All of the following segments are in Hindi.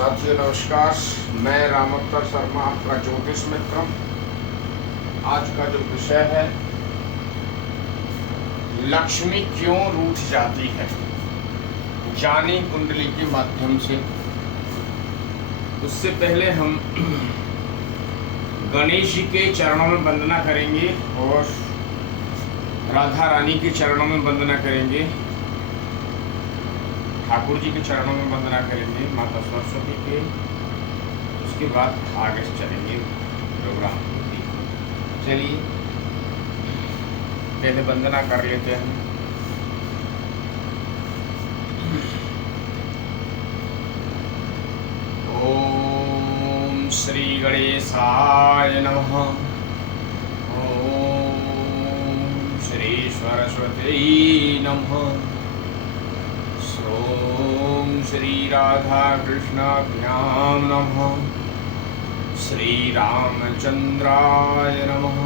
साथियों नमस्कार, मैं रामोत्तर शर्मा आपका ज्योतिष मित्र। आज का जो विषय है, लक्ष्मी क्यों रूठ जाती है, जानी कुंडली के माध्यम से। उससे पहले हम गणेश जी के चरणों में वंदना करेंगे और राधा रानी के चरणों में वंदना करेंगे, ठाकुर जी के चरणों में वंदना करेंगे, माता सरस्वती के। उसके बाद आगे चलेंगे प्रोग्राम। चलिए पहले वंदना कर लेते हैं। ओम श्री गणेशाय नमः। ओम श्री सरस्वती नमः। ओम श्री राधा कृष्णाभ्याम नमः। श्री रामचंद्राय नमः।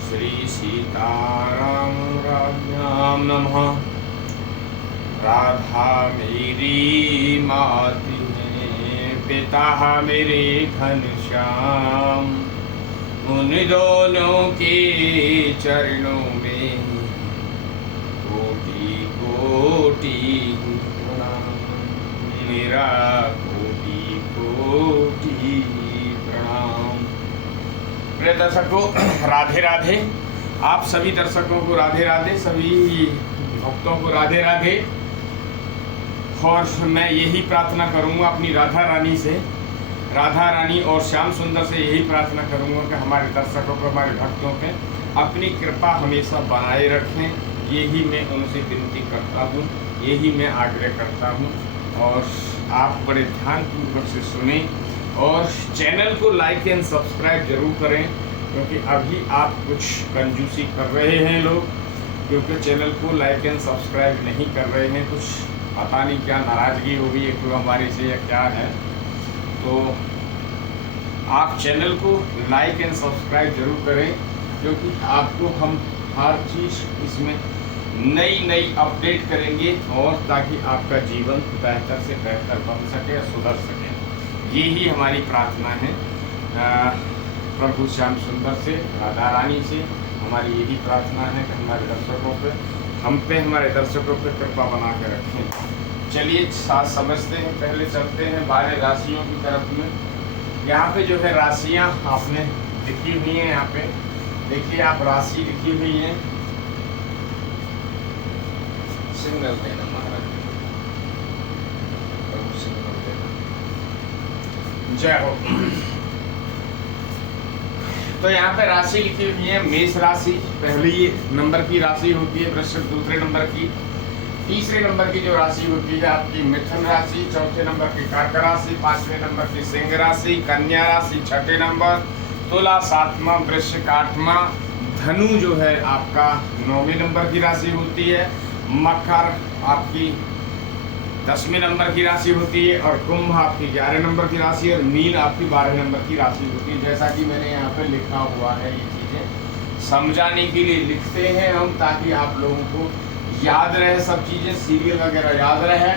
श्री सीतारामाभ्याम नमः। राधा मेरी माती है, पिता मेरे घनश्याम। उन दोनों के चरणों में कोटि प्रणाम, मेरा कोटि प्रणाम। प्रिय दर्शकों, राधे राधे। आप सभी दर्शकों को राधे राधे, सभी भक्तों को राधे राधे। और मैं यही प्रार्थना करूंगा अपनी राधा रानी से, राधा रानी और श्याम सुंदर से यही प्रार्थना करूंगा कि हमारे दर्शकों को, हमारे भक्तों पे अपनी कृपा हमेशा बनाए रखें। यही मैं उनसे विनती करता हूँ, यही मैं आग्रह करता हूँ। और आप बड़े ध्यानपूर्वक से सुने और चैनल को लाइक एंड सब्सक्राइब जरूर करें, क्योंकि अभी आप कुछ कंजूसी कर रहे हैं लोग, क्योंकि चैनल को लाइक एंड सब्सक्राइब नहीं कर रहे हैं। कुछ पता नहीं क्या नाराज़गी होगी एक तो हमारे से या क्या है। तो आप चैनल को लाइक एंड सब्सक्राइब जरूर करें, क्योंकि आपको हम हर चीज़ इसमें नई अपडेट करेंगे, और ताकि आपका जीवन बेहतर से बेहतर बन सके, सुधर सके। यही हमारी प्रार्थना है प्रभु श्याम सुंदर से, राधा रानी से। हमारी यही प्रार्थना है कि हमारे दर्शकों पे, हमारे दर्शकों पे कृपा बना के रखें। चलिए साथ समझते हैं। पहले चलते हैं 12 राशियों की तरफ में। यहाँ पे जो है राशियाँ आपने लिखी हुई हैं। यहाँ पे देखिए, आप राशि लिखी हुई है, सिग्नल देना महाराज, प्रभु सिग्नल देना। जय हो। तो यहाँ पे राशि लिखी हुई है मेष राशि पहली नंबर की राशि होती है, वृश्चिक दूसरे नंबर की, तीसरे नंबर की जो राशि होती है आपकी मिथुन राशि, चौथे नंबर की कर्क राशि, पांचवें नंबर की सिंह राशि, कन्या राशि छठे नंबर, तुला सातवां, वृश्चिक आठवां, धनु जो है आपका 9वें नंबर की राशि होती है, मकर आपकी 10वें नंबर की राशि होती है, और कुंभ आपकी 11 नंबर की राशि, और मीन आपकी 12 नंबर की राशि होती है। जैसा कि मैंने यहाँ पे लिखा हुआ है, ये चीज़ें समझाने के लिए लिखते हैं हम, ताकि आप लोगों को याद रहे सब चीज़ें, सीरियल वगैरह याद रहे।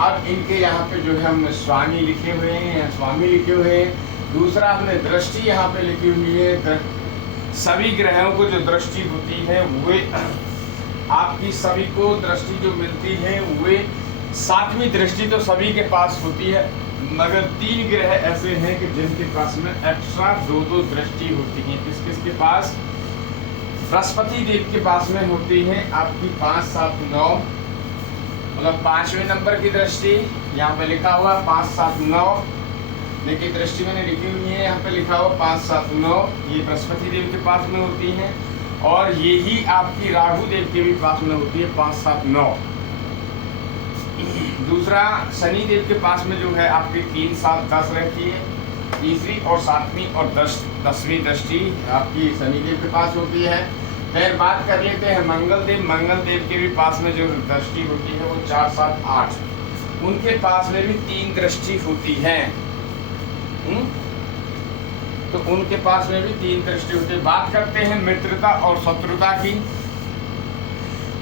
अब इनके यहाँ पे जो है हमने स्वामी लिखे हुए हैं, स्वामी लिखे हुए हैं। दूसरा हमने दृष्टि यहाँ पे लिखी हुई है। सभी ग्रहों को जो दृष्टि होती है, वे आपकी सभी को दृष्टि जो मिलती है, वे 7वीं दृष्टि तो सभी के पास होती है, मगर 3 ग्रह ऐसे हैं कि जिनके पास में एक्स्ट्रा 2 दृष्टि होती हैं। किस किस के पास? बृहस्पति देव के पास में होती है आपकी 5, 7, 9, मतलब 5वें नंबर की दृष्टि। यहाँ पे लिखा हुआ 5, 7, 9। देखिए दृष्टि मैंने लिखी हुई है, यहाँ पे लिखा हुआ 5, 7, 9। ये बृहस्पति देव के पास में होती है, और यही आपकी राहु देव के भी पास में होती है 5, 7, 9। दूसरा शनि देव के पास में जो है आपकी 3, 7, 10 रहती है। तीसरी और 7वीं और 10वीं दृष्टि आपकी शनि देव के पास होती है। फिर बात कर लेते हैं मंगल देव के भी पास में जो दृष्टि होती है वो 4, 7, 8। उनके पास में भी 3 दृष्टि होती है। तो उनके पास में भी 3 दृष्टि होती है। बात करते हैं मित्रता और शत्रुता की।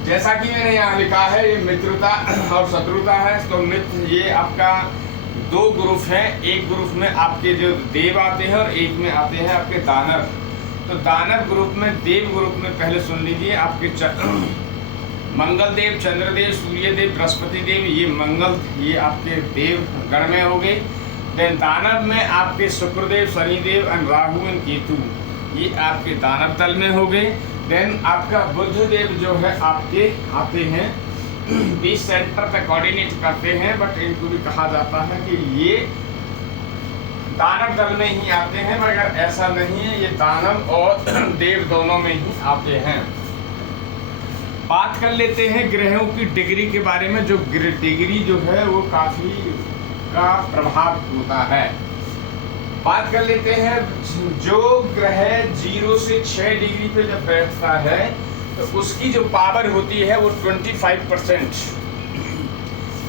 जैसा कि मैंने यहाँ लिखा है, ये मित्रता और शत्रुता है। तो मित्र ये आपका दो ग्रुप हैं, एक ग्रुप में आपके जो देव आते हैं और एक में आते हैं आपके दानव। तो दानव ग्रुप में, देव ग्रुप में पहले सुन लीजिए आपके मंगल देव, चंद्रदेव, सूर्य देव, बृहस्पति देव, ये मंगल, ये आपके देव गण में हो गए। देन दानव में आपके शुक्रदेव, शनिदेव एंड राहु एंड केतु, ये आपके दानव दल में हो गए। देन आपका बुध देव जो है आपके आते हैं 20 सेंटर पे कोऑर्डिनेट करते हैं, बट इनको भी कहा जाता है कि ये दानव दल में ही आते हैं, मगर ऐसा नहीं है, ये दानव और देव दोनों में ही आते हैं। बात कर लेते हैं ग्रहों की डिग्री के बारे में। जो डिग्री जो है वो काफी का प्रभाव होता है। बात कर लेते हैं, जो ग्रह 0 से 6 डिग्री पे जब बैठता है तो उसकी जो पावर होती है वो 25%।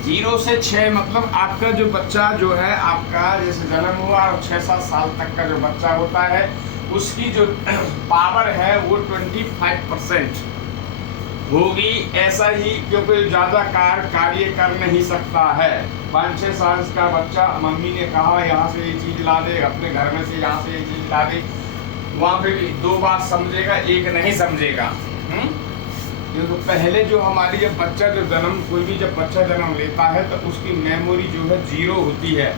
0 से 6 मतलब आपका जो बच्चा जो है, आपका जैसे जन्म हुआ और 6-7 साल तक का जो बच्चा होता है, उसकी जो पावर है वो 25% होगी। ऐसा ही, क्योंकि ज़्यादा कार्य कर नहीं सकता है। 5-6 साल का बच्चा, मम्मी ने कहा यहाँ से ये चीज़ ला दे, अपने घर में से यहाँ से ये चीज़ ला दे, वहाँ पे भी 2 बात समझेगा, एक नहीं समझेगा। क्योंकि पहले जो हमारी जब बच्चा जो जन्म, कोई भी जब बच्चा जन्म लेता है तो उसकी मेमोरी जो है 0 होती है।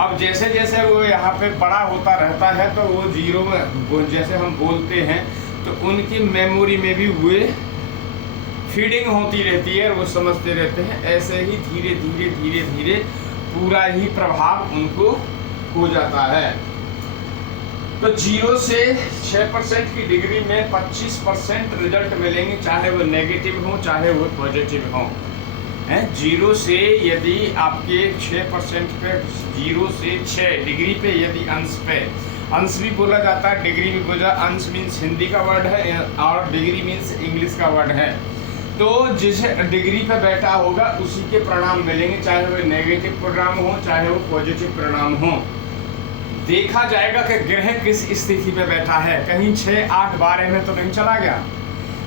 अब जैसे जैसे वो यहाँ पे बड़ा होता रहता है तो वो 0 में, जैसे हम बोलते हैं तो उनकी मेमोरी में भी वो फीडिंग होती रहती है और वो समझते रहते हैं। ऐसे ही धीरे धीरे धीरे धीरे पूरा ही प्रभाव उनको हो जाता है। तो 0 से 6% की डिग्री में 25% रिजल्ट मिलेंगे, चाहे वो नेगेटिव हो चाहे वो पॉजिटिव हो। 0 से यदि आपके 6% पे, 0 से 6 डिग्री पे यदि अंश भी बोला जाता है, डिग्री भी बोला। अंश मीन्स हिंदी का वर्ड है और डिग्री मीन्स इंग्लिश का वर्ड है। तो जिस डिग्री पे बैठा होगा उसी के परिणाम मिलेंगे, चाहे वो नेगेटिव परिणाम हो चाहे वो पॉजिटिव परिणाम हो। देखा जाएगा कि ग्रह किस स्थिति पे बैठा है। कहीं 6-8 12 में तो नहीं चला गया।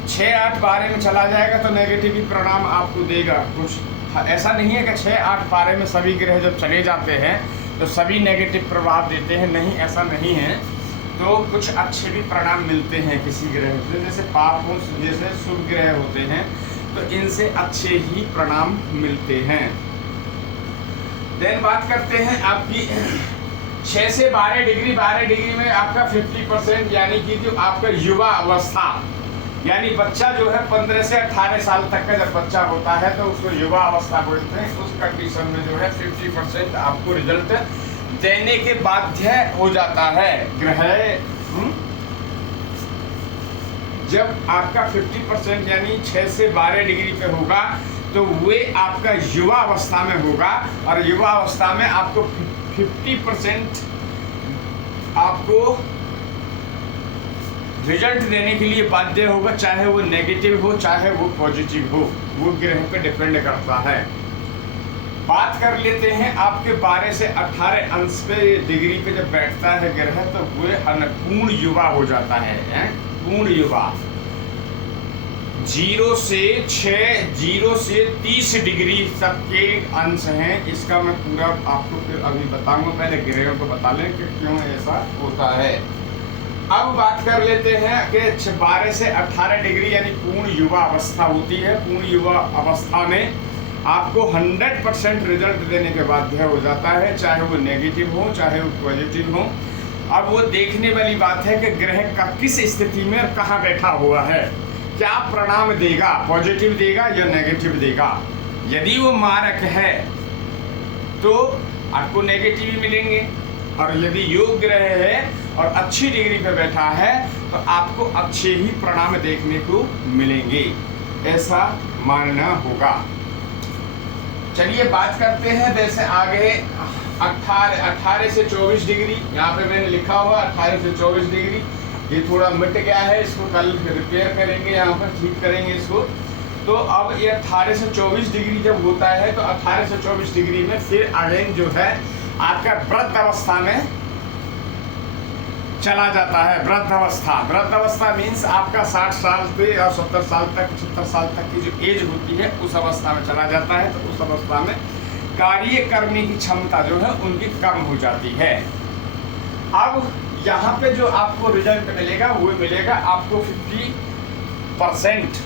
6-8 12 में चला जाएगा तो नेगेटिव ही परिणाम आपको देगा। कुछ ऐसा नहीं है कि 6-8 12 में सभी ग्रह जब चले जाते हैं तो सभी नेगेटिव प्रभाव देते हैं, नहीं, ऐसा नहीं है। तो कुछ अच्छे भी परिणाम मिलते हैं किसी ग्रह से, जैसे पापों जैसे शुभ ग्रह होते हैं तो इनसे अच्छे ही परिणाम मिलते हैं। देन बात करते हैं आपकी 6 से 12 डिग्री। 12 डिग्री में आपका 50%, यानी कि जो आपका युवा अवस्था, यानी बच्चा जो है 15 से 18 साल तक का जब बच्चा होता है तो उसको युवा अवस्था बोलते हैं। उस कंडीशन में जो है 50% आपको रिजल्ट देने के बाध्य हो जाता है ग्रह। जब आपका 50% यानी 6 से 12 डिग्री पे होगा तो वे आपका युवा अवस्था में होगा, और युवा अवस्था में आपको 50% आपको रिजल्ट देने के लिए बाध्य होगा, चाहे वो नेगेटिव हो चाहे वो पॉजिटिव हो, वो ग्रह पे डिपेंड करता है। बात कर लेते हैं आपके 12 से 18 अंश पे डिग्री पे जब बैठता है ग्रह तो वो पूर्ण युवा हो जाता है। पूर्ण युवा 0 से 30 डिग्री तक के अंश हैं। इसका मैं पूरा आपको फिर अभी बताऊंगा, पहले ग्रहों को बता लें कि क्यों ऐसा होता है। अब बात कर लेते हैं कि 12 से 18 डिग्री यानी पूर्ण युवा अवस्था होती है। पूर्ण युवा अवस्था में आपको 100% रिजल्ट देने के बाध्य हो जाता है, चाहे वो नेगेटिव हो चाहे वो पॉजिटिव हो। अब वो देखने वाली बात है कि ग्रह का किस स्थिति में और कहाँ बैठा हुआ है, क्या परिणाम देगा, पॉजिटिव देगा या नेगेटिव देगा। यदि वो मारक है तो आपको नेगेटिव ही मिलेंगे, और यदि योग ग्रह है और अच्छी डिग्री पे बैठा है तो आपको अच्छे ही परिणाम देखने को मिलेंगे, ऐसा मानना होगा। चलिए बात करते हैं जैसे आगे 18 से 24 डिग्री, यहाँ पे मैंने लिखा हुआ 18 से 24 डिग्री। ये थोड़ा मिट गया है, इसको कल रिपेयर करेंगे, यहाँ पर ठीक करेंगे इसको। तो अब ये 18 से 24 डिग्री जब होता है तो 18 से 24 डिग्री में फिर अगेन जो है आपका वृद्ध अवस्था में चला जाता है। वृद्ध अवस्था मीन्स आपका 60 साल से और 70 साल तक की जो एज होती है उस अवस्था में चला जाता है। तो उस अवस्था में कार्य करने की क्षमता जो है उनकी कम हो जाती है। अब यहाँ पे जो आपको रिजल्ट मिलेगा वो मिलेगा आपको 50%,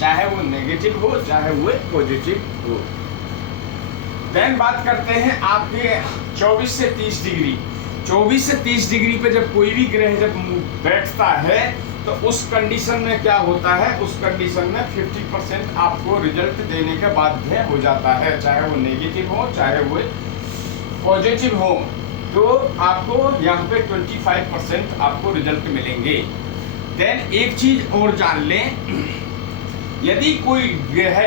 चाहे वो नेगेटिव हो चाहे वो पॉजिटिव हो। देन बात करते हैं आपके 24 से 30 डिग्री। 24 से 30 डिग्री पे जब कोई भी ग्रह जब बैठता है तो उस कंडीशन में क्या होता है, उस कंडीशन में 50% आपको रिजल्ट देने के बाध्य हो जाता है, चाहे वो नेगेटिव हो चाहे वो पॉजिटिव हो। तो आपको यहाँ पे 25% आपको रिजल्ट मिलेंगे। देन एक चीज और जान लें, यदि कोई ग्रह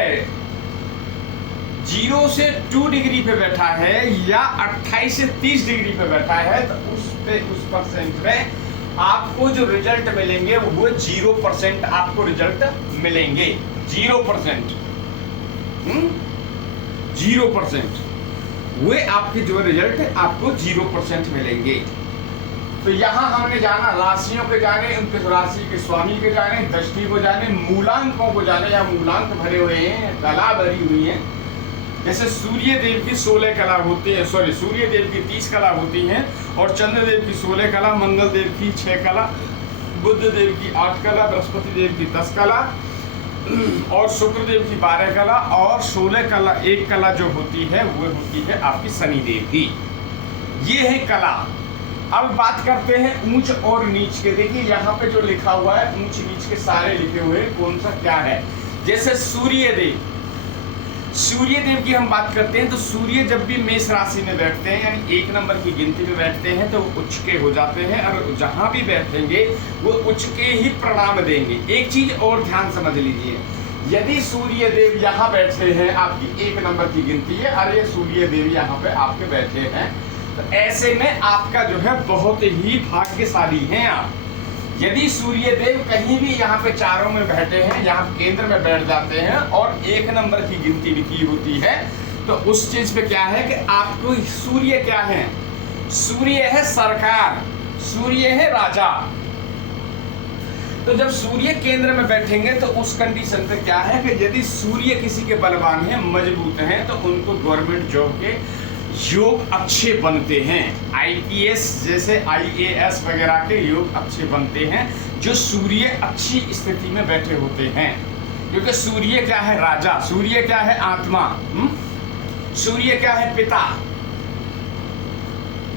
0 से 2 डिग्री पे बैठा है या 28 से 30 डिग्री पे बैठा है तो उस परसेंट में आपको जो रिजल्ट मिलेंगे वो 0% आपको रिजल्ट मिलेंगे। 0%, 0% वे आपके जो रिजल्ट आपको 0% मिलेंगे। तो यहाँ हमने जाना राशियों के जाने, उनके राशि के स्वामी के जाने, दृष्टि को जाने, मूलांकों को जाने, या मूलांक भरे हुए हैं, कला भरी हुई है। जैसे सूर्य देव की 16 कला होती है, सूर्य देव की 30 कला होती हैं, और चंद्र देव की 16 कला, मंगल देव की 6 कला, बुध देव की 8 कला, बृहस्पति देव की 10 कला और शुक्र देव की 12 कला, और 16 कला, एक कला जो होती है वो होती है आपकी शनि देव की। ये है कला। अब बात करते हैं ऊंच और नीच के। देखिए यहाँ पे जो लिखा हुआ है ऊंच नीच के सारे लिखे हुए कौन सा क्या है। जैसे सूर्य देव की हम बात करते हैं तो सूर्य जब भी मेष राशि में बैठते हैं यानी 1 नंबर की गिनती में बैठते हैं तो वो उच्च के हो जाते हैं, और जहां भी बैठेंगे वो उच्च के ही प्रणाम देंगे। एक चीज और ध्यान समझ लीजिए, यदि सूर्य देव यहाँ बैठे हैं, आपकी 1 नंबर की गिनती है, अरे सूर्य देव यहाँ पे आपके बैठे हैं, तो ऐसे में आपका जो है बहुत ही भाग्यशाली हैं आप। यदि सूर्य देव कहीं भी यहाँ पे चारों में बैठे हैं, यहाँ केंद्र में बैठ जाते हैं और 1 नंबर की गिनती लिखी होती है, तो उस चीज पे क्या है कि आपको सूर्य क्या है, सूर्य है सरकार, सूर्य है राजा। तो जब सूर्य केंद्र में बैठेंगे तो उस कंडीशन पे क्या है कि यदि सूर्य किसी के बलवान है, मजबूत हैं, तो उनको गवर्नमेंट जॉब के योग अच्छे बनते हैं। IPS जैसे IAS वगैरह के योग अच्छे बनते हैं जो सूर्य अच्छी स्थिति में बैठे होते हैं, क्योंकि सूर्य क्या है, राजा, सूर्य क्या है, आत्मा, सूर्य क्या है, पिता।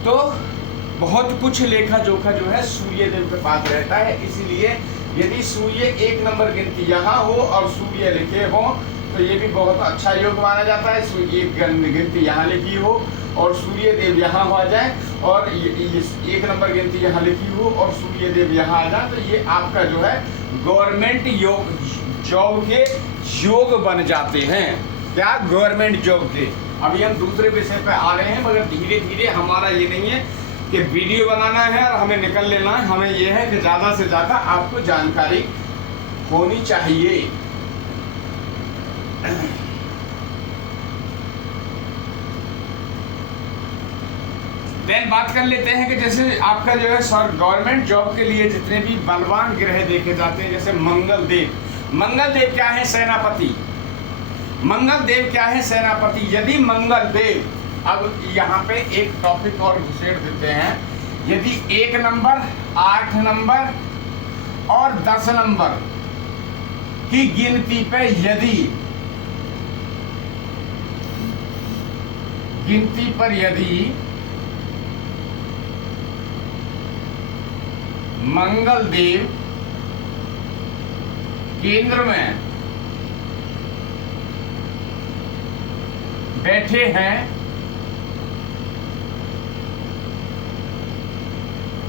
तो बहुत कुछ लेखा जोखा जो है सूर्य देव के पास रहता है। इसीलिए यदि सूर्य 1 नंबर गिनती यहाँ हो और सूर्य लिखे हो तो ये भी बहुत अच्छा योग माना जाता है। सूर्य गिनती यहाँ लिखी हो और सूर्य देव यहाँ आ जाए, और 1 नंबर गिनती यहाँ लिखी हो और सूर्य देव यहाँ आ जाए, तो ये आपका जो है गवर्नमेंट योग जॉब के योग बन जाते हैं। क्या, गवर्नमेंट जॉब के। अभी हम दूसरे विषय पे आ रहे हैं, मगर धीरे धीरे। हमारा ये नहीं है कि वीडियो बनाना है और हमें निकल लेना है, हमें यह है कि ज़्यादा से ज़्यादा आपको जानकारी होनी चाहिए। देन बात कर लेते हैं कि जैसे आपका जो है गवर्नमेंट जॉब के लिए जितने भी बलवान ग्रह देखे जाते हैं, जैसे मंगल देव क्या है, सेनापति। मंगल देव क्या है, सेनापति। यदि मंगल देव, अब यहाँ पे एक टॉपिक और घुसेड़ देते हैं, यदि 1 नंबर, 8 नंबर और 10 नंबर की गिनती पे यदि मंगल देव केंद्र में बैठे हैं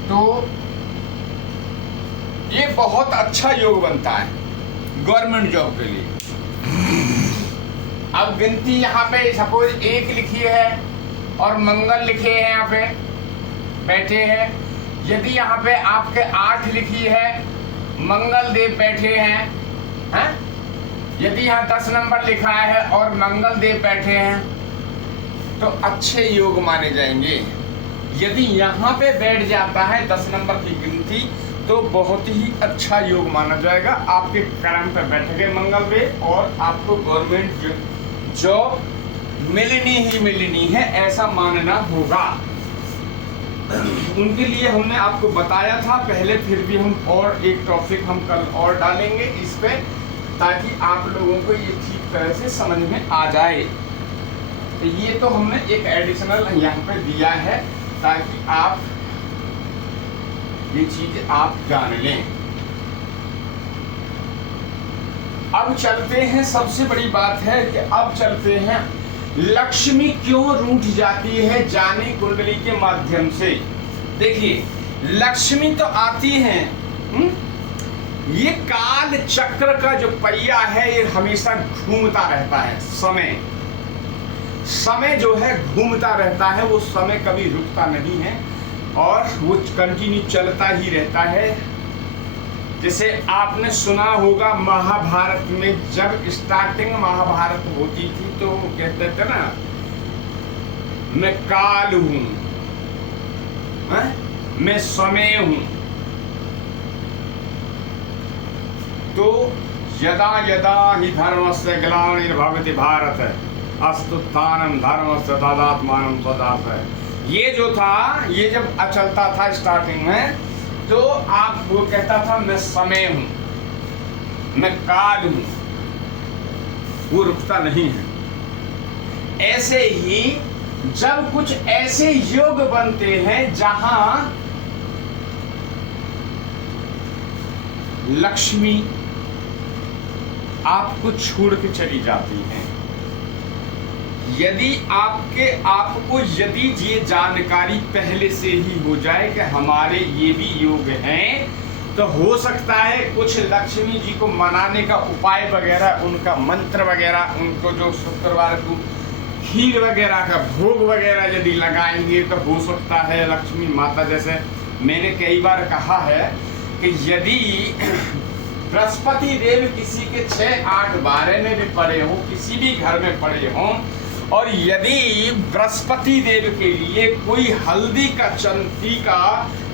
तो ये बहुत अच्छा योग बनता है गवर्नमेंट जॉब के लिए। अब गिनती यहाँ पे सपोज 1 लिखी है और मंगल लिखे हैं, यहाँ पे बैठे हैं। यदि यहाँ पे आपके 8 लिखी है, मंगल देव बैठे हैं, यदि यहाँ 10 नंबर लिखा है और मंगल देव बैठे हैं तो अच्छे योग माने जाएंगे। यदि यहाँ पे बैठ जाता है 10 नंबर की गिनती तो बहुत ही अच्छा योग माना जाएगा। आपके कर्म पे बैठ गए मंगल देव और आपको गवर्नमेंट जॉब मिलनी है, ऐसा मानना होगा। उनके लिए हमने आपको बताया था पहले, फिर भी हम और एक टॉपिक हम कल और डालेंगे इस पे, ताकि आप लोगों को ये ठीक तरह से समझ में आ जाए। तो ये तो हमने एक एडिशनल यहाँ पे दिया है ताकि आप ये चीज आप जान लें। अब चलते हैं, सबसे बड़ी बात है कि अब चलते हैं लक्ष्मी क्यों रूठ जाती है जानी कुंडली के माध्यम से। देखिए, लक्ष्मी तो आती है, ये काल चक्र का जो पहिया है ये हमेशा घूमता रहता है। समय जो है घूमता रहता है, वो समय कभी रुकता नहीं है और वो कंटिन्यू चलता ही रहता है। जैसे आपने सुना होगा महाभारत में, जब स्टार्टिंग महाभारत होती थी तो कहते थे ना, मैं काल हूं, मैं समय हूं। तो यदा यदा ही धर्मस्य ग्लानिर्भवति भारत अस्तुत्थानं धर्मस्य तदात्मानं तदात्मः। ये जो था, ये जब चलता था स्टार्टिंग में, तो आप वो कहता था मैं समय हूं, मैं काल हूं, वो रुकता नहीं है। ऐसे ही जब कुछ ऐसे योग बनते हैं जहां लक्ष्मी आपको छोड़ के चली जाती है, यदि आपको यदि ये जानकारी पहले से ही हो जाए कि हमारे ये भी योग हैं, तो हो सकता है कुछ लक्ष्मी जी को मनाने का उपाय वगैरह, उनका मंत्र वगैरह, उनको जो शुक्रवार को खीर वगैरह का भोग वगैरह यदि लगाएंगे तो हो सकता है लक्ष्मी माता, जैसे मैंने कई बार कहा है कि यदि बृहस्पति देव किसी के 6, 8, 12 में भी पड़े हो, किसी भी घर में पड़े हों, और यदि बृहस्पति देव के लिए कोई हल्दी का चंती का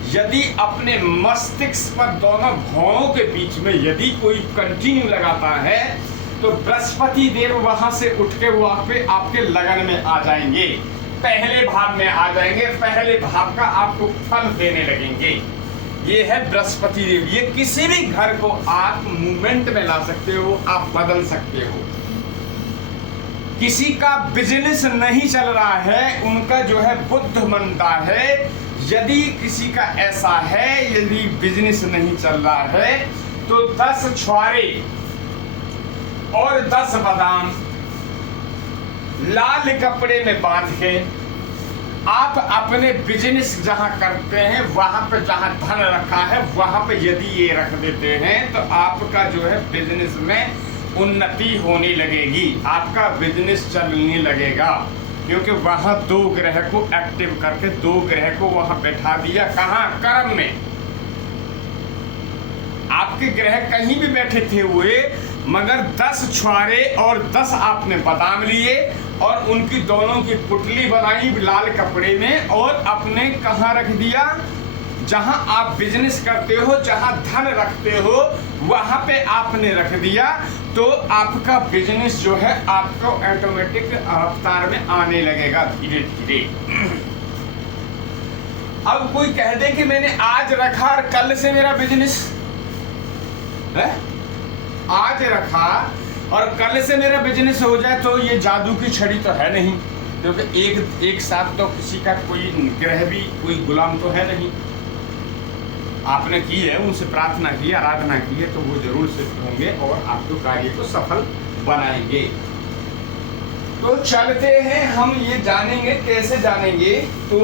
यदि अपने मस्तिष्क पर दोनों भौहों के बीच में यदि कोई कंटिन्यू लगाता है, तो बृहस्पति देव वहां से उठ के वहां पे आपके लगन में आ जाएंगे, पहले भाव में आ जाएंगे, पहले भाव का आपको फल देने लगेंगे। ये है बृहस्पति देव। ये किसी भी घर को आप मूवमेंट में ला सकते हो, आप बदल सकते हो। किसी का बिजनेस नहीं चल रहा है, उनका जो है बुद्ध बनता है, यदि किसी का ऐसा है, यदि बिजनेस नहीं चल रहा है, तो 10 छुआरे और 10 बादाम लाल कपड़े में बांध के आप अपने बिजनेस जहां करते हैं, वहां पे जहां धन रखा है वहां पे यदि ये रख देते हैं, तो आपका जो है बिजनेस में उन्नति होने लगेगी, आपका बिजनेस चलने लगेगा। क्योंकि वहां 2 ग्रह को एक्टिव करके 2 ग्रह को वहां बैठा दिया। कहां? कर्म में। आपके ग्रह कहीं भी बैठे थे हुए, मगर 10 छुआरे और 10 आपने बादाम लिए और उनकी दोनों की पुतली बनाई लाल कपड़े में, और अपने कहां रख दिया? जहां आप बिजनेस करते हो, जहां धन रखते हो, वहां पे आपने रख दिया, तो आपका बिजनेस जो है आपको ऑटोमेटिक रफ्तार में आने लगेगा धीरे धीरे। अब कोई कह दे कि मैंने आज रखा और कल से मेरा बिजनेस है, आज रखा और कल से मेरा बिजनेस हो जाए, तो ये जादू की छड़ी तो है नहीं, क्योंकि एक साथ तो किसी का कोई ग्रह भी कोई गुलाम तो है नहीं। आपने की है, उनसे प्रार्थना की, आराधना की है, तो वो जरूर सिद्ध होंगे और आपको कार्य को सफल बनाएंगे। तो चलते हैं, हम ये जानेंगे, कैसे जानेंगे? तो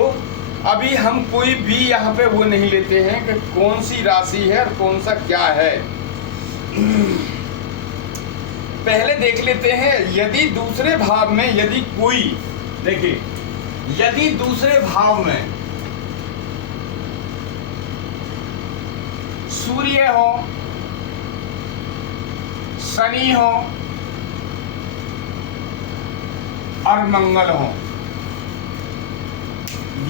अभी हम कोई भी यहाँ पे वो नहीं लेते हैं कि कौन सी राशि है और कौन सा क्या है। पहले देख लेते हैं, यदि दूसरे भाव में यदि कोई, देखिए, यदि दूसरे भाव में सूर्य हो, शनि हो और मंगल हो,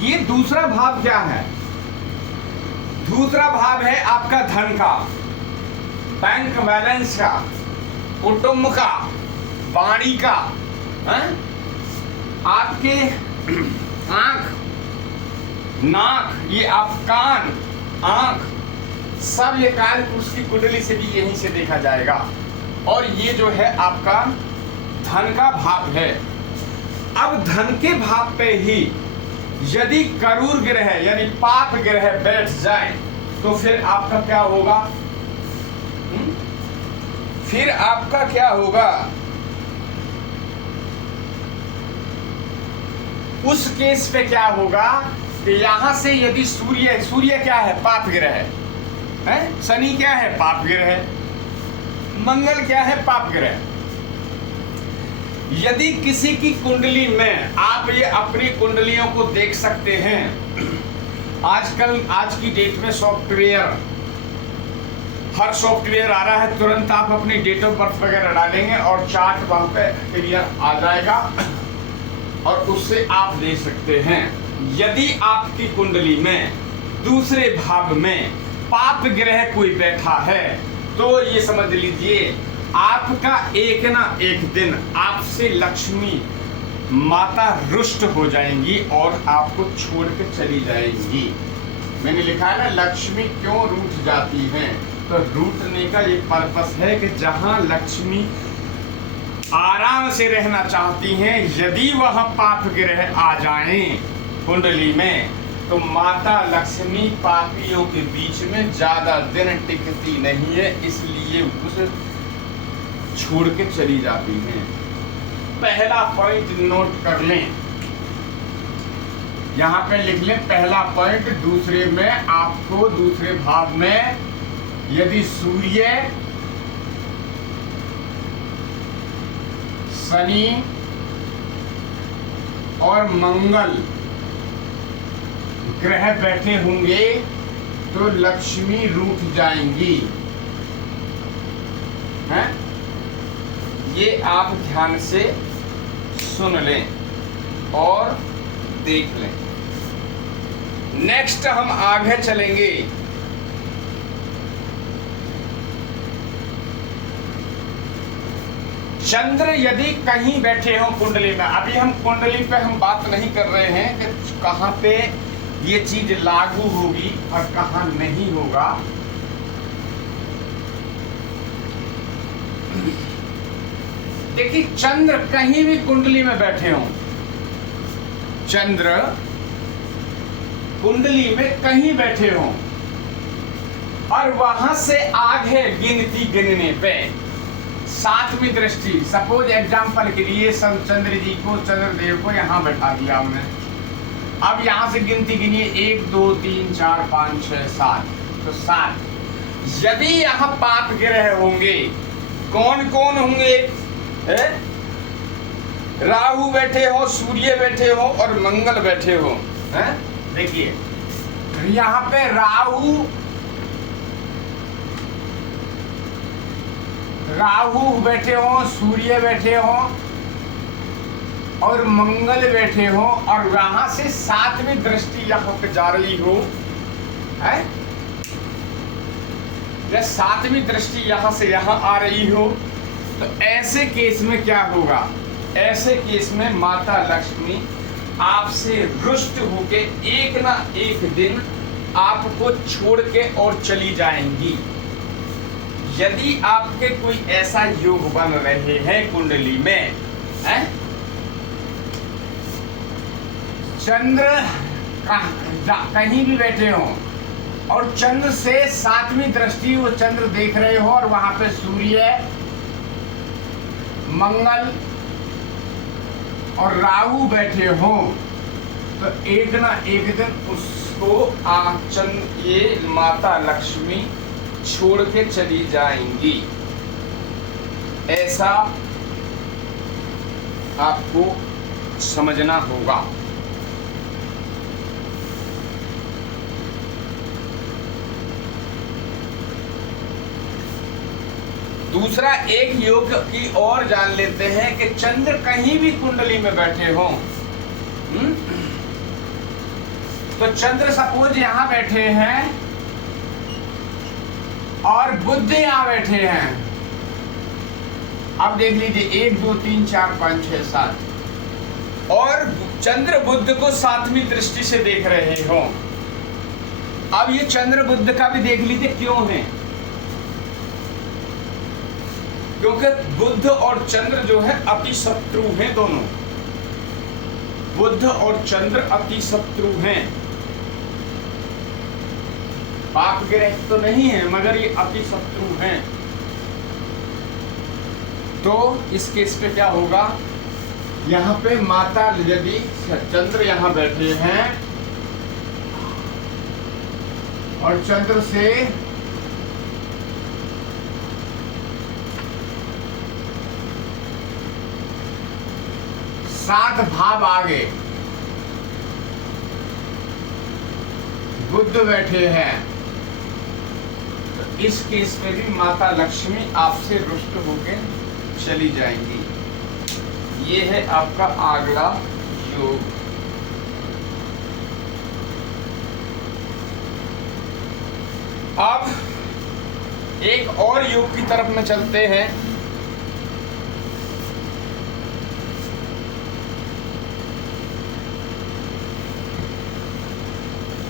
ये दूसरा भाव क्या है? दूसरा भाव है आपका धन का, बैंक बैलेंस का, कुटुंब का, वाणी का, आपके आंख, नाक, ये आप कान, आंख, सब ये कालपुरुष की कुंडली से भी यहीं से देखा जाएगा। और ये जो है आपका धन का भाव है। अब धन के भाव पे ही यदि करूर ग्रह यानी पाप ग्रह बैठ जाए तो फिर आपका क्या होगा? फिर आपका क्या होगा? उस केस पे क्या होगा कि यहां से यदि सूर्य क्या है? पाप ग्रह है। शनि क्या है? पाप ग्रह है। मंगल क्या है? पाप ग्रह। यदि किसी की कुंडली में आप ये अपनी कुंडलियों को देख सकते हैं। आजकल आज की डेट में सॉफ्टवेयर, हर सॉफ्टवेयर आ रहा है, तुरंत आप अपनी डेट ऑफ बर्थ वगैरह डालेंगे और चार्ट वहां पे क्लियर आ जाएगा और उससे आप देख सकते हैं। यदि आपकी कुंडली में दूसरे भाव में पाप ग्रह कोई बैठा है तो ये समझ लीजिए आपका एक ना एक दिन आपसे लक्ष्मी माता रुष्ट हो जाएंगी और आपको छोड़ के चली जाएंगी। मैंने लिखा है ना, लक्ष्मी क्यों रूठ जाती हैं? तो रूठने का ये पर्पस है कि जहां लक्ष्मी आराम से रहना चाहती हैं, यदि वह पाप ग्रह आ जाएं कुंडली में तो माता लक्ष्मी पापियों के बीच में ज्यादा दिन टिकती नहीं है, इसलिए उसे छोड़ के चली जाती हैं। पहला पॉइंट नोट कर लें, यहां पे लिख लें पहला पॉइंट। दूसरे में आपको दूसरे भाव में यदि सूर्य, शनि और मंगल ग्रह बैठे होंगे तो लक्ष्मी रूठ जाएंगी, हैं? ये आप ध्यान से सुन लें और देख लें। नेक्स्ट हम आगे चलेंगे। चंद्र यदि कहीं बैठे हो कुंडली में, अभी हम कुंडली पे हम बात नहीं कर रहे हैं कि कहां पे ये चीज लागू होगी और कहां नहीं होगा। देखिए, चंद्र कहीं भी कुंडली में बैठे हों, चंद्र कुंडली में कहीं बैठे हों और वहां से आगे गिनती गिनने पे सातवीं दृष्टि, सपोज एग्जांपल के लिए चंद्र जी को, चंद्रदेव को यहां बैठा दिया हमने। अब यहां से गिनती गिनिए 1 2 3 4 5 6 7, तो 7। यदि यहां पाप ग्रह होंगे, कौन कौन होंगे? राहु बैठे हो, सूर्य बैठे हो और मंगल बैठे हो। देखिए यहाँ पे राहु बैठे हो, सूर्य बैठे हो और मंगल बैठे हो और वहां से सातवीं दृष्टि यहाँ पे जा रही हो, या सातवीं दृष्टि यहाँ से यहाँ आ रही हो, तो ऐसे केस में क्या होगा? ऐसे केस में माता लक्ष्मी आपसे रुष्ट होके एक ना एक दिन आपको छोड़ के और चली जाएंगी। यदि आपके कोई ऐसा योग बन रहे हैं कुंडली में, चंद्र कहीं भी बैठे हो और चंद्र से सातवीं दृष्टि वो चंद्र देख रहे हो और वहां पे सूर्य, मंगल और राहु बैठे हो, तो एक ना एक दिन उसको ये माता लक्ष्मी छोड़ के चली जाएंगी। ऐसा आपको समझना होगा। दूसरा एक योग की और जान लेते हैं कि चंद्र कहीं भी कुंडली में बैठे हों, तो चंद्र सपोज यहां बैठे हैं और बुध यहां बैठे हैं। अब देख लीजिए 1 2 3 4 5 6 7 और चंद्र बुध को 7वीं दृष्टि से देख रहे हो। अब ये चंद्र बुध का भी देख लीजिए क्यों है, क्योंकि बुध और चंद्र जो है अति शत्रु हैं दोनों। बुध और चंद्र अति शत्रु हैं, पाप ग्रह तो नहीं है मगर ये अति शत्रु हैं। तो इस केस पे क्या होगा, यहाँ पे माता यदि चंद्र यहाँ बैठे हैं और चंद्र से सात भाव आगे बुध बैठे हैं, तो इस केस में भी माता लक्ष्मी आपसे रुष्ट होकर चली जाएंगी। ये है आपका अगला योग। अब एक और योग की तरफ में चलते हैं।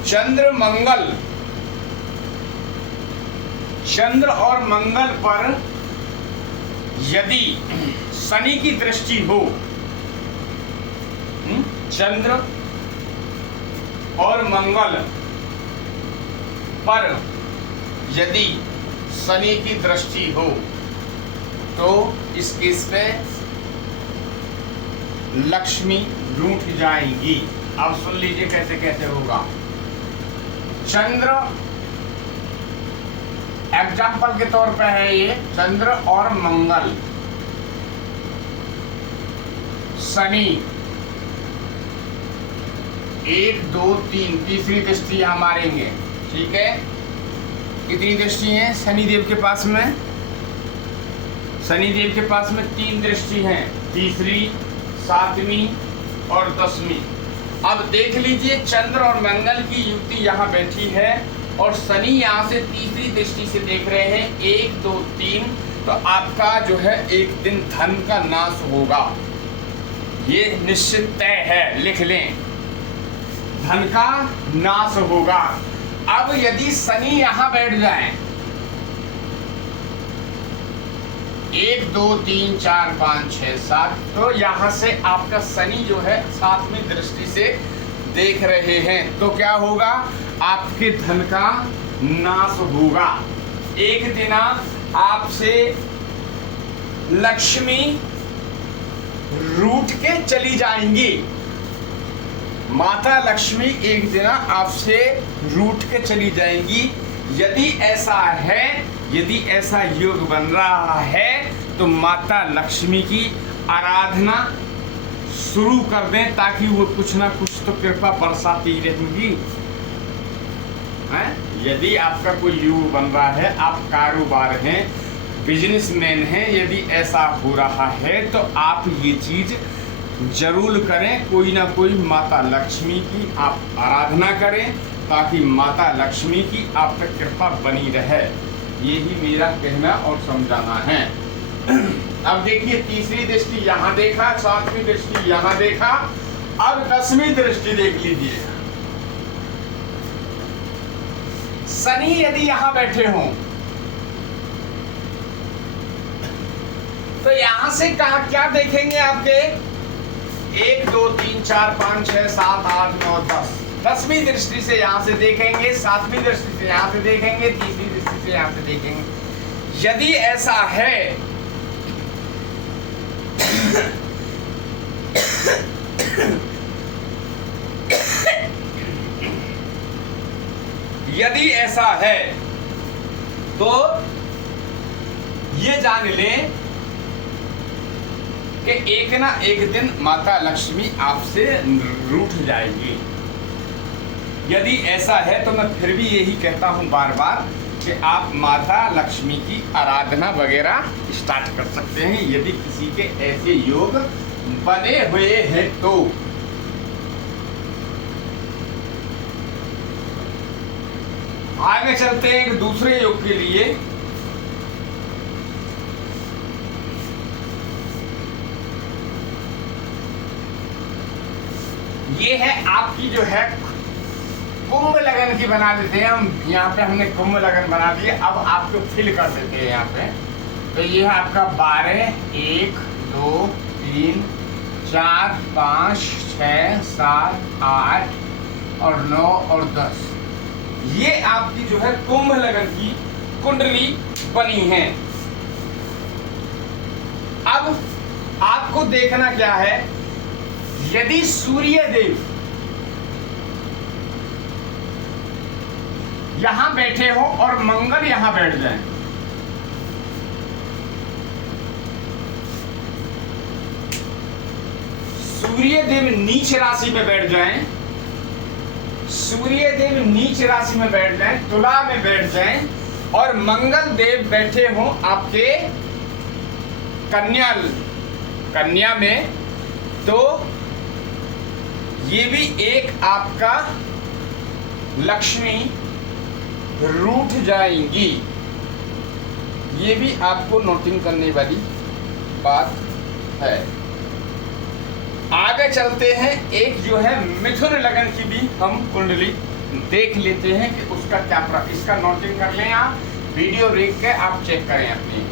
चंद्र मंगल, चंद्र और मंगल पर यदि शनि की दृष्टि हो, चंद्र और मंगल पर यदि शनि की दृष्टि हो तो इस केस पे लक्ष्मी रूठ जाएंगी। अब सुन लीजिए कैसे कैसे होगा। चंद्र एग्जाम्पल के तौर पे है ये, चंद्र और मंगल, शनि 1 2 3 तीसरी दृष्टि यहां मारेंगे। ठीक है, कितनी दृष्टि है शनि देव के पास में? शनि देव के पास में 3 दृष्टि हैं, तीसरी, 7वीं और 10वीं। अब देख लीजिए चंद्र और मंगल की युति यहाँ बैठी है और शनि यहाँ से तीसरी दृष्टि से देख रहे हैं 1 2 3। तो आपका जो है एक दिन धन का नाश होगा, ये निश्चित तय है, लिख लें, धन का नाश होगा। अब यदि शनि यहाँ बैठ जाए 1 2 3 4 5 6 7, तो यहाँ से आपका शनि जो है 7वीं दृष्टि से देख रहे हैं, तो क्या होगा, आपके धन का नाश होगा। एक दिन आपसे लक्ष्मी रूठ के चली जाएंगी, माता लक्ष्मी एक दिन आपसे रूठ के चली जाएंगी। यदि ऐसा है, यदि ऐसा योग बन रहा है तो माता लक्ष्मी की आराधना शुरू कर दें ताकि वो कुछ ना कुछ तो कृपा बरसाती रहेंगी। यदि आपका कोई योग बन रहा है, आप कारोबार हैं, बिजनेसमैन हैं, यदि ऐसा हो रहा है तो आप ये चीज जरूर करें, कोई ना कोई माता लक्ष्मी की आप आराधना करें ताकि माता लक्ष्मी की आप पर कृपा बनी रहे। यही मेरा कहना और समझाना है। अब देखिए तीसरी दृष्टि यहाँ देखा, 7वीं दृष्टि यहाँ देखा, अब 10वीं दृष्टि देख लीजिए। शनि यदि यहाँ बैठे हों तो यहां से कहा क्या देखेंगे आपके 1 2 3 4 5 6 7 8 9 10। 10वीं दृष्टि से यहां से देखेंगे, 7वीं दृष्टि से यहां से देखेंगे, तीसरी दृष्टि से यहां से देखेंगे। यदि ऐसा है यदि ऐसा है तो ये जान लें कि एक ना एक दिन माता लक्ष्मी आपसे रूठ जाएगी। यदि ऐसा है तो मैं फिर भी यही कहता हूं बार बार कि आप माता लक्ष्मी की आराधना वगैरह स्टार्ट कर सकते हैं यदि किसी के ऐसे योग बने हुए हैं तो। आगे चलते हैं एक दूसरे योग के लिए। ये है आपकी जो है कुंभ लगन की बना देते हैं हम। यहाँ पे हमने कुंभ लगन बना दिए, अब आपको फिल कर देते हैं यहाँ पे। तो ये है आपका 12, 1, 2, 3, 4, 5, 6, 7, 8 और 9 और 10। ये आपकी जो है कुंभ लगन की कुंडली बनी है। अब आपको देखना क्या है, यदि सूर्य देव यहां बैठे हो और मंगल यहां बैठ जाए, सूर्य देव नीच राशि में बैठ जाएं, सूर्य देव नीच राशि में बैठ जाएं, तुला में बैठ जाएं और मंगल देव बैठे हो आपके कन्या में, तो ये भी एक आपका लक्ष्मी रूठ जाएंगी। ये भी आपको नोटिंग करने वाली बात है। आगे चलते हैं, एक जो है मिथुन लगन की भी हम कुंडली देख लेते हैं कि उसका क्या इसका नोटिंग कर लें आप, वीडियो देख के आप चेक करें अपनी।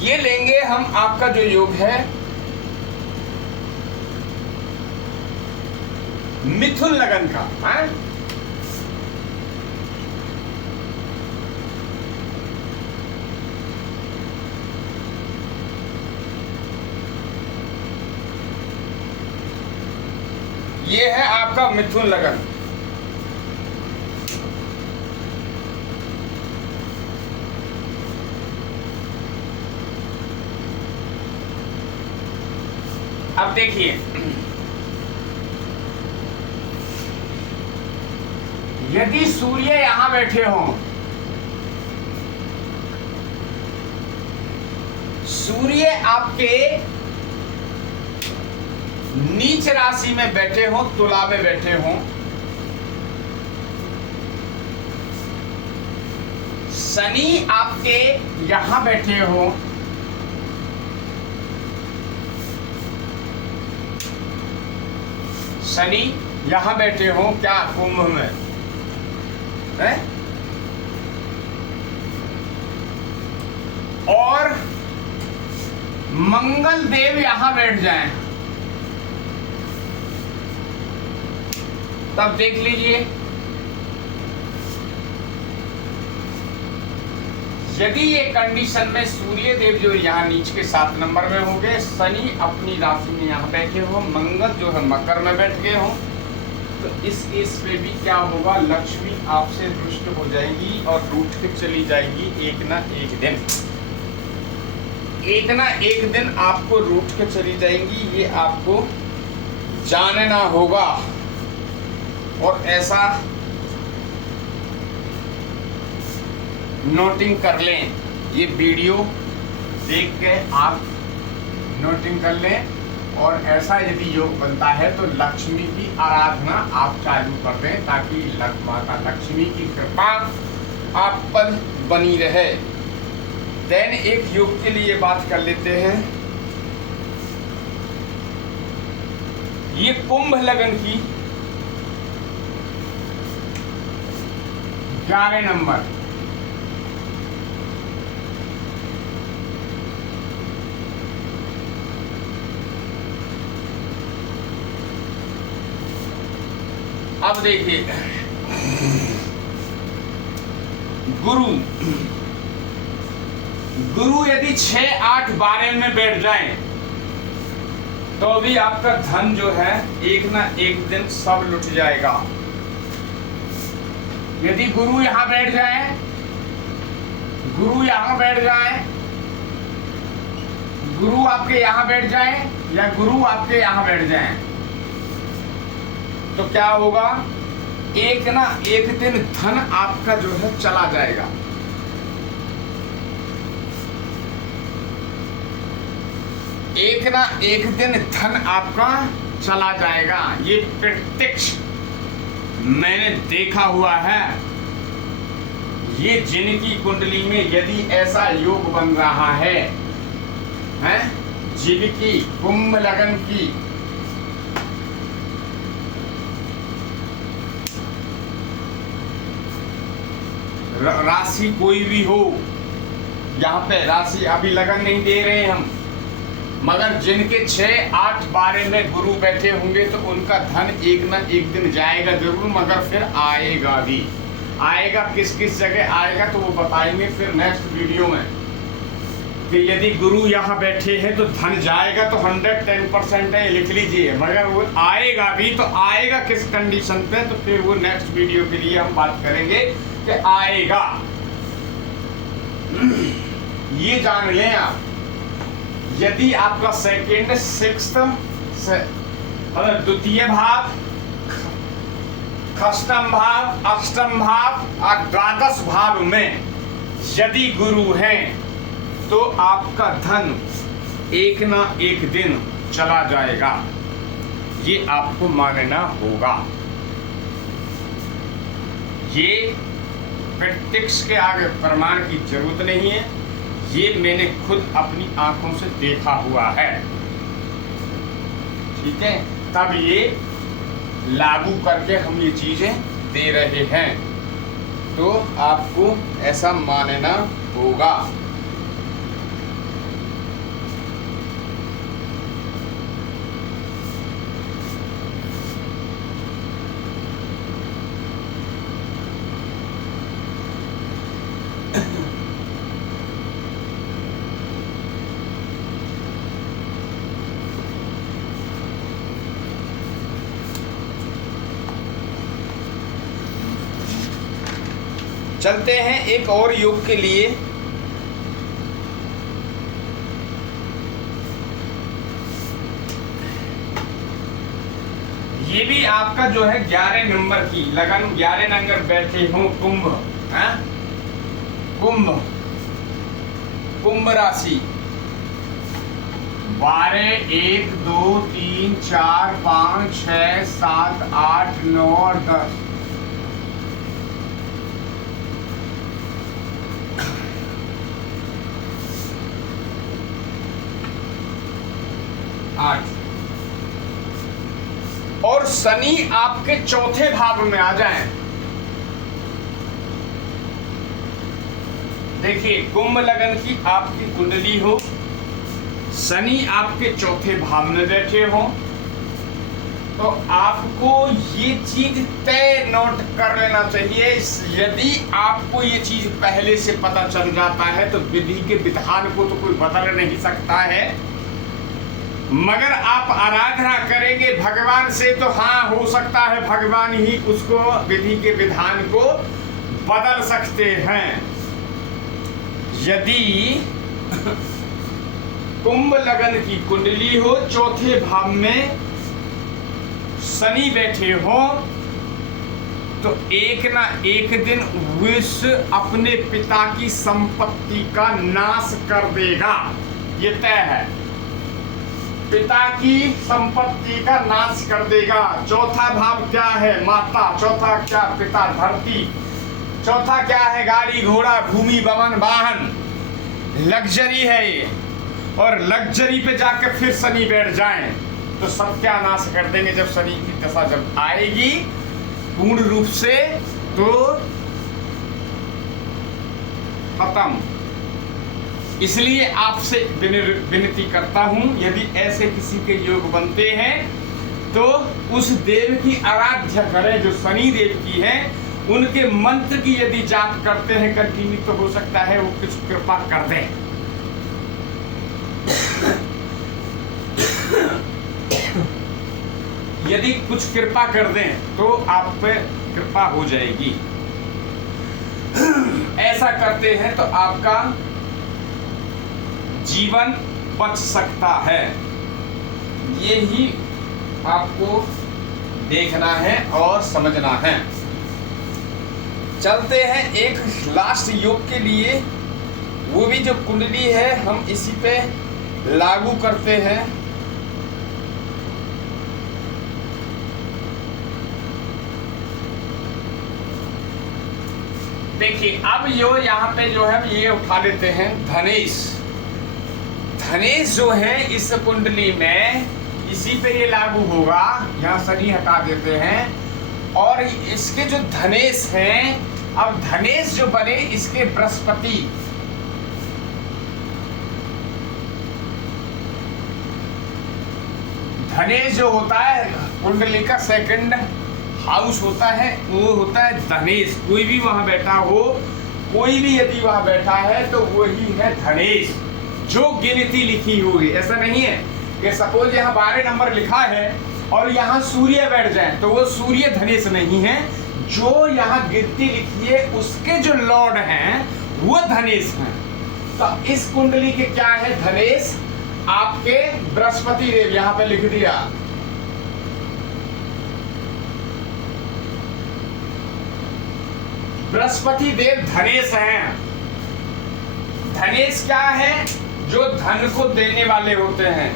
ये लेंगे हम आपका जो योग है मिथुन लगन का है। ये है आपका मिथुन लगन। अब देखिए, यदि सूर्य यहां बैठे हों, सूर्य आपके नीच राशि में बैठे हों, तुला में बैठे हों, शनि आपके यहां बैठे हों, शनि यहां बैठे हो क्या कुंभ में है, और मंगल देव यहां बैठ जाएं, तब देख लीजिए यदि ये कंडीशन में सूर्य देव जो यहाँ नीचे के 7 नंबर में होंगे, शनि अपनी राशि में यहाँ बैठे हो, मंगल जो है मकर में बैठ गए हो, तो इस केस पे भी क्या होगा, लक्ष्मी आपसे रुष्ट हो जाएगी और रूठ के चली जाएगी एक ना एक दिन। एक ना एक दिन आपको रूठ के चली जाएंगी, ये आपको जानना होगा। और ऐसा नोटिंग कर लें, ये वीडियो देख के आप नोटिंग कर लें, और ऐसा यदि योग बनता है तो लक्ष्मी की आराधना आप चालू कर दें, ताकि माता लक्ष्मी की कृपा आप पर बनी रहे। देन एक योग के लिए बात कर लेते हैं, ये कुंभ लगन की 11 नंबर, अब देखिए गुरु यदि 6, 8, 12 में बैठ जाएं तो भी आपका धन जो है एक ना एक दिन सब लुट जाएगा। यदि गुरु यहां बैठ जाए, गुरु यहां बैठ जाए, गुरु आपके यहां बैठ जाए या गुरु आपके यहां बैठ जाए, तो क्या होगा, एक ना एक दिन धन आपका जो है चला जाएगा। एक ना एक दिन धन आपका चला जाएगा, ये प्रत्यक्ष मैंने देखा हुआ है। ये जिनकी कुंडली में यदि ऐसा योग बन रहा है, हैं, जिनकी कुंभ लगन की राशि कोई भी हो, यहाँ पे राशि अभी लगन नहीं दे रहे हम, मगर जिनके 6, 8, 12 में गुरु बैठे होंगे तो उनका धन एक न एक दिन जाएगा जरूर, मगर फिर आएगा भी। आएगा किस किस जगह आएगा तो वो बताएंगे फिर नेक्स्ट वीडियो में, कि यदि गुरु यहाँ बैठे हैं तो धन जाएगा तो 110% है, लिख लीजिए, मगर वो आएगा भी, तो आएगा किस कंडीशन पे, तो फिर वो नेक्स्ट वीडियो के लिए हम बात करेंगे कि आएगा। ये जान लें आप, यदि आपका सेकेंड, सिक्स्थ मतलब द्वितीय भाव, षष्ठम भाव, अष्टम भाव और द्वादश भाव में यदि गुरु हैं तो आपका धन एक ना एक दिन चला जाएगा, ये आपको मानना होगा। ये प्रत्यक्ष के आगे प्रमाण की जरूरत नहीं है, ये मैंने खुद अपनी आंखों से देखा हुआ है, ठीक है। तब ये लागू करके हम ये चीजें दे रहे हैं, तो आपको ऐसा मानना होगा। चलते हैं एक और योग के लिए। ये भी आपका जो है 11 नंबर की लगन, 11 नंबर बैठे हो कुंभ, है कुंभ, कुंभ राशि 12, 1, 2, 3, 4, 5, 6, 7, 8, 9 और 10। और शनि आपके चौथे भाव में आ जाएं। देखिए, कुंभ लगन की आपकी कुंडली हो, शनि आपके चौथे भाव में बैठे हो, तो आपको ये चीज तय नोट कर लेना चाहिए। यदि आपको ये चीज पहले से पता चल जाता है तो विधि के विधान को तो कोई बदल नहीं सकता है, मगर आप आराधना करेंगे भगवान से तो हाँ, हो सकता है भगवान ही उसको, विधि के विधान को बदल सकते हैं। यदि कुंभ लगन की कुंडली हो, चौथे भाव में शनि बैठे हो, तो एक ना एक दिन विष अपने पिता की संपत्ति का नाश कर देगा, ये तय है। पिता की संपत्ति का नाश कर देगा। चौथा भाव क्या है? माता। चौथा क्या? पिता। धरती। चौथा क्या है? गाड़ी घोड़ा भूमि भवन वाहन, लग्जरी है ये। और लग्जरी पे जाकर फिर शनि बैठ जाएं तो सत्यानाश कर देंगे। जब शनि की दशा जब आएगी पूर्ण रूप से तो खत्म। इसलिए आपसे विनती करता हूं, यदि ऐसे किसी के योग बनते हैं तो उस देव की आराध्या करें जो शनि देव की है। उनके मंत्र की यदि जाप करते हैं कंटिन्यू तो हो सकता है वो कुछ कृपा कर दें। यदि कुछ कृपा कर दें तो आप पे कृपा हो जाएगी। ऐसा करते हैं तो आपका जीवन बच सकता है। यही आपको देखना है और समझना है। चलते हैं एक लास्ट योग के लिए, वो भी जो कुंडली है हम इसी पे लागू करते हैं। देखिए अब जो यहाँ पे जो है ये उठा लेते हैं धनेश। धनेश जो है इस कुंडली में इसी पे ये लागू होगा। यहाँ शनि हटा देते हैं और इसके जो धनेश हैं, अब धनेश जो बने इसके बृहस्पति, धनेश जो होता है कुंडली का सेकंड हाउस होता है, वो होता है धनेश। कोई भी वहां बैठा हो, कोई भी यदि वहां बैठा है तो वही है धनेश जो गिनती लिखी होगी। ऐसा नहीं है कि सपोज यहाँ 12 नंबर लिखा है और यहाँ सूर्य बैठ जाए तो वो सूर्य धनेश नहीं है। जो यहाँ गिनती लिखी है उसके जो लॉर्ड हैं वो धनेश हैं। तो इस कुंडली के क्या है धनेश, आपके बृहस्पति देव। यहाँ पे लिख दिया बृहस्पति देव धनेश हैं। धनेश क्या है, जो धन को देने वाले होते हैं।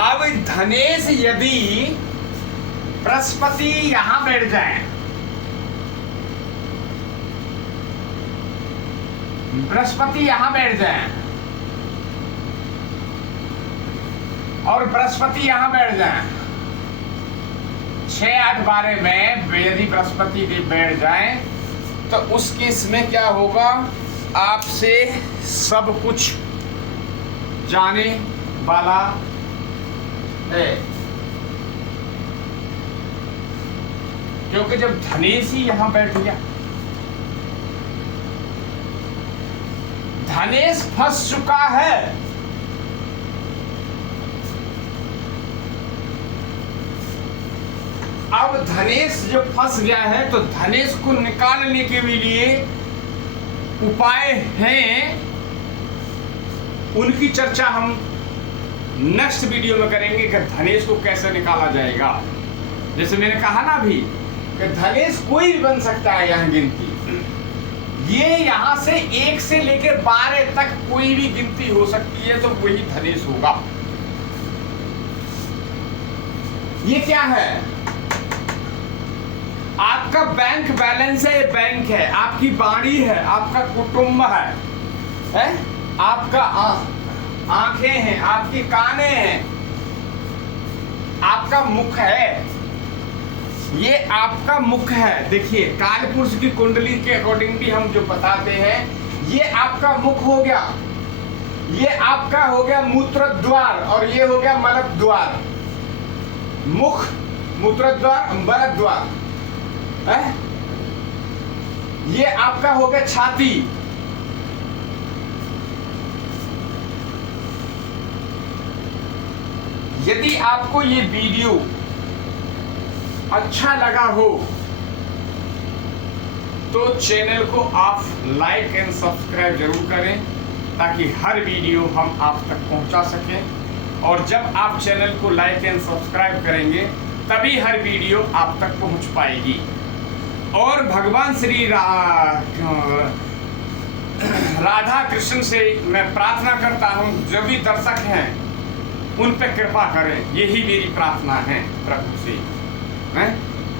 अब धनेश यदि बृहस्पति यहां बैठ जाए, बृहस्पति यहां बैठ जाए और बृहस्पति यहां बैठ जाए, 6, 8, 12 में यदि बृहस्पति भी बैठ जाए तो उस केस में क्या होगा, आपसे सब कुछ जाने वाला है। क्योंकि जब धनेश ही यहां बैठ गया, धनेश फंस चुका है। अब धनेश जो फंस गया है तो धनेश को निकालने के लिए उपाय हैं, उनकी चर्चा हम नेक्स्ट वीडियो में करेंगे कि धनेश को कैसे निकाला जाएगा। जैसे मैंने कहा ना अभी कि धनेश कोई भी बन सकता है। यहाँ गिनती ये यहाँ से 1 से लेकर 12 तक कोई भी गिनती हो सकती है तो वही धनेश होगा। ये क्या है, आपका बैंक बैलेंस है, बैंक है, आपकी वाणी है, आपका कुटुंब है, आपका आंखें हैं, आपकी कानें हैं, आपका मुख है, ये आपका मुख है। देखिए कालपुरुष की कुंडली के अकॉर्डिंग भी हम जो बताते हैं, ये आपका मुख हो गया, ये आपका हो गया मूत्र द्वार और ये हो गया मल द्वार। मुख, मूत्र द्वार, मल द्वार, ये आपका हो गया छाती। यदि आपको ये वीडियो अच्छा लगा हो तो चैनल को आप लाइक एंड सब्सक्राइब जरूर करें ताकि हर वीडियो हम आप तक पहुंचा सकें। और जब आप चैनल को लाइक एंड सब्सक्राइब करेंगे तभी हर वीडियो आप तक पहुंच पाएगी। और भगवान श्री राधा कृष्ण से मैं प्रार्थना करता हूं, जो भी दर्शक हैं उन पर कृपा करें, यही मेरी प्रार्थना है प्रभु से।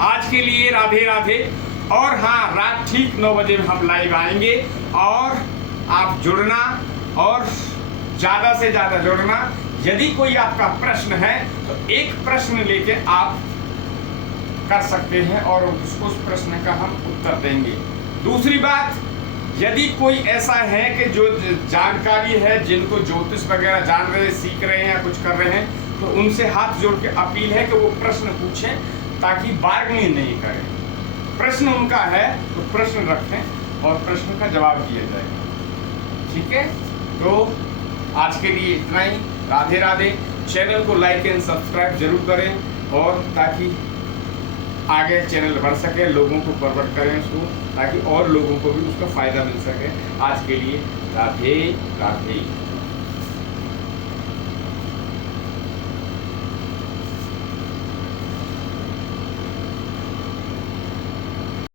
आज के लिए राधे राधे। और हाँ, रात ठीक 9 बजे हम लाइव आएंगे और आप जुड़ना और ज़्यादा से ज़्यादा जुड़ना। यदि कोई आपका प्रश्न है तो एक प्रश्न लेके आप कर सकते हैं और उस प्रश्न का हम उत्तर देंगे। दूसरी बात, यदि कोई ऐसा है कि जो जानकारी है, जिनको ज्योतिष वगैरह जान रहे हैं, सीख रहे हैं या कुछ कर रहे हैं, तो उनसे हाथ जोड़ के अपील है कि वो प्रश्न पूछें ताकि बार्गेनिंग नहीं करें। प्रश्न उनका है तो प्रश्न रखें और प्रश्न का जवाब दिया जाएगा। ठीक है, तो आज के लिए इतना ही। राधे राधे। चैनल को लाइक एंड सब्सक्राइब जरूर करें और ताकि आगे चैनल बढ़ सके, लोगों को फॉरवर्ड करें उसको, ताकि और लोगों को भी उसका फायदा मिल सके। आज के लिए राधे राधे।